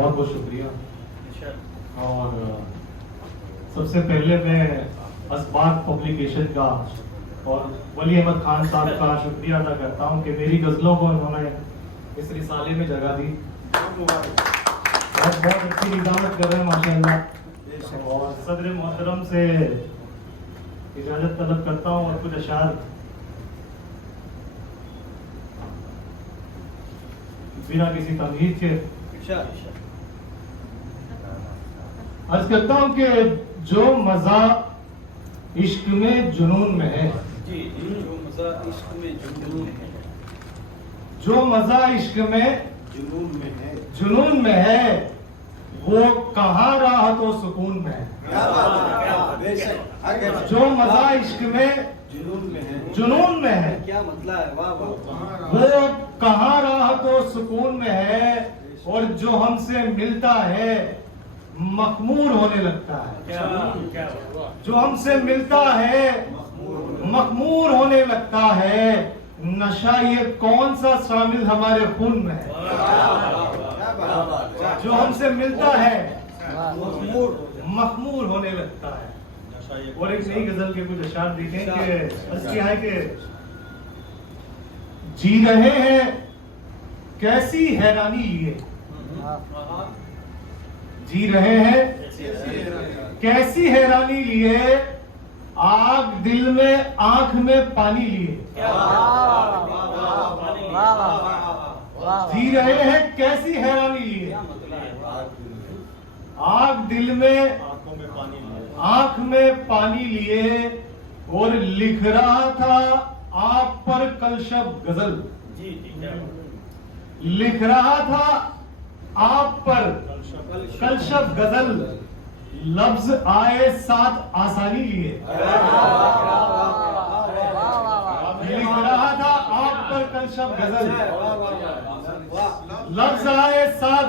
बहुत बहुत शुक्रिया। और सबसे पहले मैं असबात पब्लिकेशन का और वली अहमद खान साहब का शुक्रिया अदा करता हूं कि मेरी गज़लों को उन्होंने इस रिसाले में जगह दी। बहुत अच्छी निजामत कर रहे हैं माशाअल्लाह। और सदर मोहतरम से इजाज़त तलब करता हूं और कुछ अशार बिना किसी तमहीद के अर्ज करता हूं कि जो मजा इश्क में जुनून में है, जो मजा इश्क में जुनून में है, जो मजा इश्क में जुनून में है, वो कहाँ राहत और सुकून में है। जो मजा इश्क में जुनून में है, क्या मतलब है? वाह वाह। वो कहाँ राहत और सुकून में है, और जो हमसे मिलता है मखमूर होने लगता है। जो हमसे मिलता है मखमूर होने लगता है। नशा ये कौन सा शामिल हमारे खून में है। जो हमसे मिलता है मखमूर होने लगता है। और एक नई गजल के कुछ अशार देखें कि अर्ज किया है कि जी रहे हैं कैसी हैरानी लिए, जी रहे हैं कैसी हैरानी लिए, आग दिल में आंख में पानी लिए। जी रहे हैं कैसी हैरानी लिए, आग दिल में आंख में पानी लिए। और लिख रहा था आप पर कल शब गजल, लिख रहा था आप पर कल शब गजल, लफ्ज आए साथ आसानी लिए। लिख रहा था आप पर कल शब गजल, लफ्ज आए साथ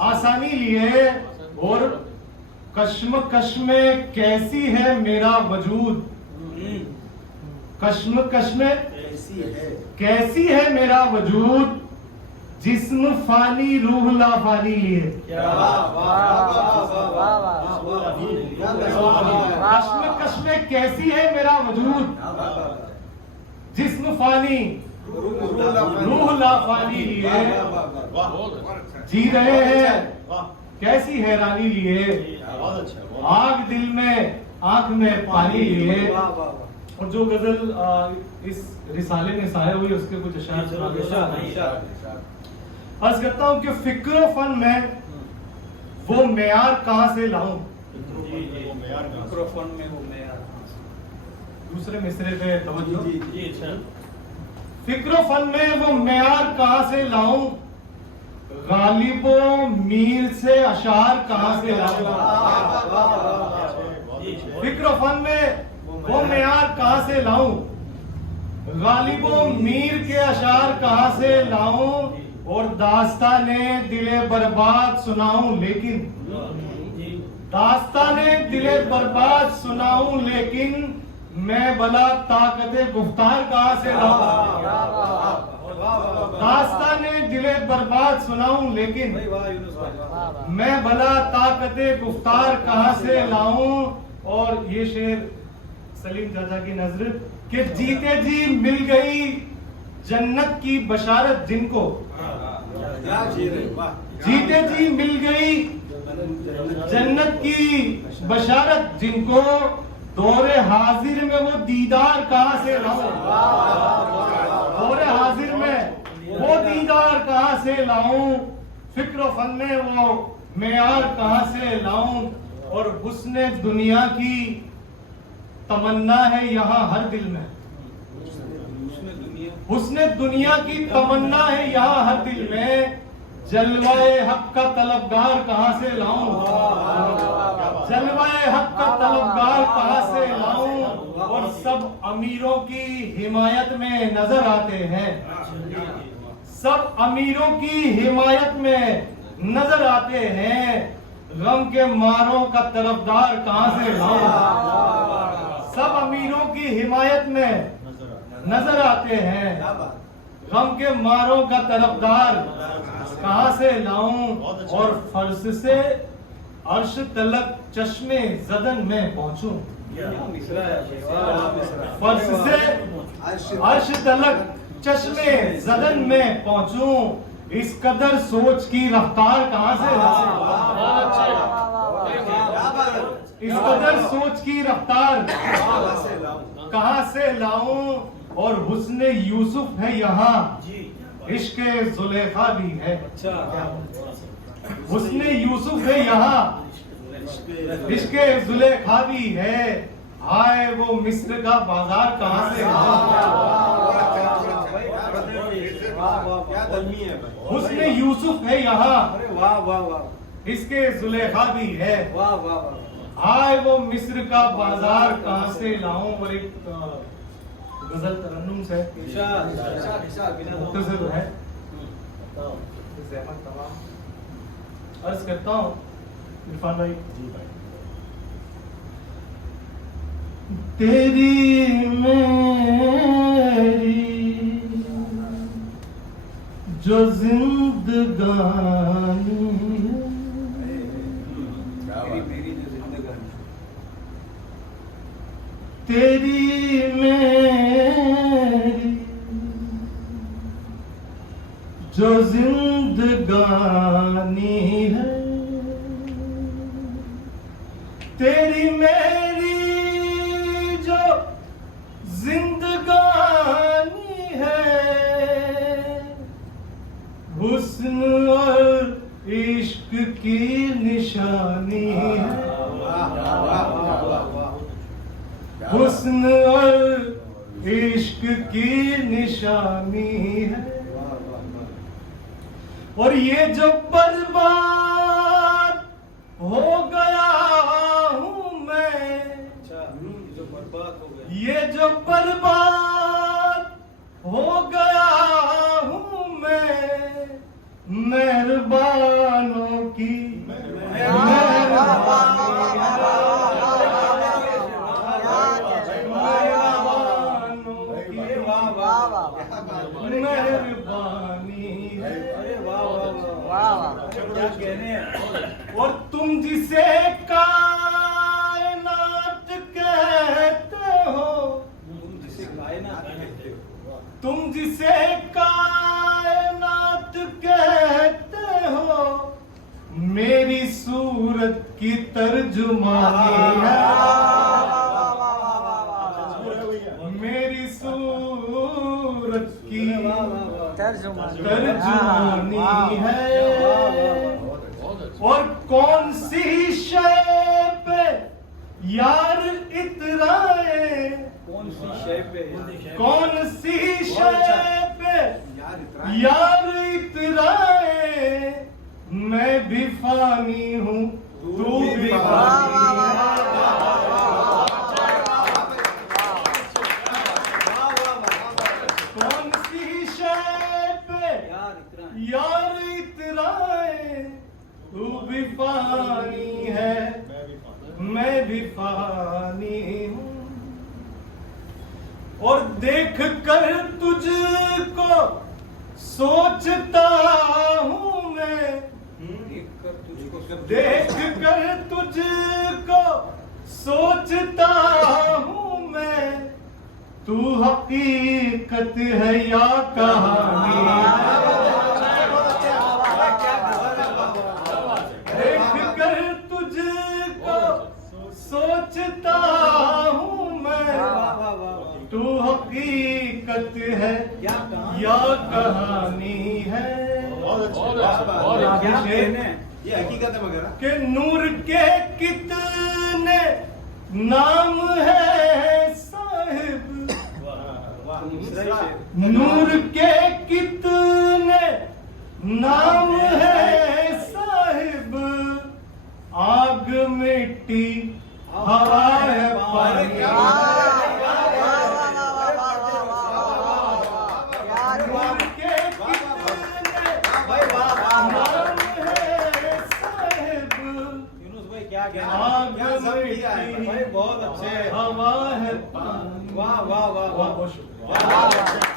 आसानी लिए। और कश्मकश में कैसी है मेरा वजूद, कश्मकश में कैसी है मेरा वजूद, जिस्म फानी रूह लाफानी लिए। कश्मकश में कैसी है मेरा वजूद, जिस्म फानी रूह लाफानी लिए। जी रहे हैं कैसी हैरानी लिए, आग दिल में आंख में पानी लिए। और जो गजल इस रिसाले में शाया हुई उसके कुछ अशार अर्ज करता हूं कि फिक्र फन में वो मेयार कहां से लाऊं। दूसरे मिसरे पे तवज्जो। फिक्र फन में वो मेयार कहां से लाऊं, गालिबो मीर से अशार कहां से लाऊं। फिक्र फन में वो मेयार कहां से लाऊं, गालिबो मीर के अशार कहां से लाऊं। और दास्ताने दिले बर्बाद सुनाऊं लेकिन, दास्ताने दिले बर्बाद सुनाऊं लेकिन, मैं भला ताकते गुफ्तार कहां से लाऊं। दास्ताने दिले बर्बाद सुनाऊं लेकिन, मैं भला ताकते गुफ्तार कहां से लाऊं। और ये शेर सलीम चाचा की नजर कि जीते जी मिल गई जन्नत की बशारत जिनको, जीते जी मिल गई जन्नत की बशारत जिनको, दौरे हाजिर में वो दीदार कहां से लाऊं। दौरे हाजिर में वो दीदार कहां से लाऊं, फिक्र फन में वो मेयार कहां से लाऊं। और हुस्ने दुनिया की तमन्ना है यहाँ हर दिल में, हुस्ने दुनिया की तमन्ना है यहाँ हर दिल में। जलवाए हक का तलबगार कहां से लाऊं, जलवाए हक का तलबगार कहां से लाऊं। और सब अमीरों की हिमायत में नजर आते हैं, सब अमीरों की हिमायत में नजर आते हैं। गम के मारों का तरफदार कहां से लाऊं, सब अमीरों की हिमायत में नजर आते हैं। गम के मारों का तरफदार कहां से लाऊं, और फर्श से अर्श तलक चश्मे जदन में पहुंचूं। मिसरा है, वाह मिसरा। फर्श से अर्श तलक चश्मे जदन में पहुंचूं। इस कदर सोच की रफ्तार कहां से इस कदर सोच की रफ्तार कहां से लाऊं, और हुस्ने यूसुफ है यहाँ, इश्क जुलेखा भी है। हुस्ने यूसुफ है यहाँ, इश्क जुलेखा भी है। आए वो मिस्र का बाजार कहां से हुस्ने यूसुफ है यहाँ, वाह वाह वाह, इसके जुलेखा भी है। वाह वाह वाह। आए वो मिस्र का बाजार कहां से लाऊं। और एक गजल तरन्नुम से मुख्तसर है, ज़हमत तमाम अर्ज करता हूँ। इरफान भाई जी भाई। तेरी मेरी जो जिंदगानी मेरी जो जिंदगानी, तेरी मेरी जो जिंदगानी है, तेरी मेरी जो जिंदगानी है, हुस्न और इश्क की निशानी है। हुस्न और इश्क की निशानी है। और ये जो बर्बाद हो गया हूँ मैं, जो बर्बाद हो गया, ये जो बर्बाद हो गया हूँ मैं, मेहरबानों की मेहरबानी है। क्या कहने हैं। और तुम जिसे कायनात कहते हो, तुम जिसे कायनात कहते हो, तुम जिसे कायनात कहते हो, मेरी सूरत की तर्जुमानी है। मेरी सूरत की तर्जुमानी है। और कौन सी शय पे यार इतराए, कौन सी शय पे, कौन सी शय पे यार इतराए, मैं भी फानी हूँ तू भी फानी है। कौन सी शय पे यार इतराए, तू भी फानी है मैं भी फानी हूँ। और देख कर तुझको सोचता हूँ मैं, देख कर तुझको सोचता हूँ मैं, तू हकीकत है या कहानी। देख कर तुझको सोचता हूँ मैं, तू हकीकत है या कहानी है। ये हकीकत है मगर कि नूर के कितने नाम है साहिब, नूर के कितने नाम है साहिब, आग मिट्टी हवा है पानी। नूर के कितने नाम है साहिब, क्या आग भाई बहुत अच्छे, हवा है। वाह वाह वाह बहुत शुक्रिया।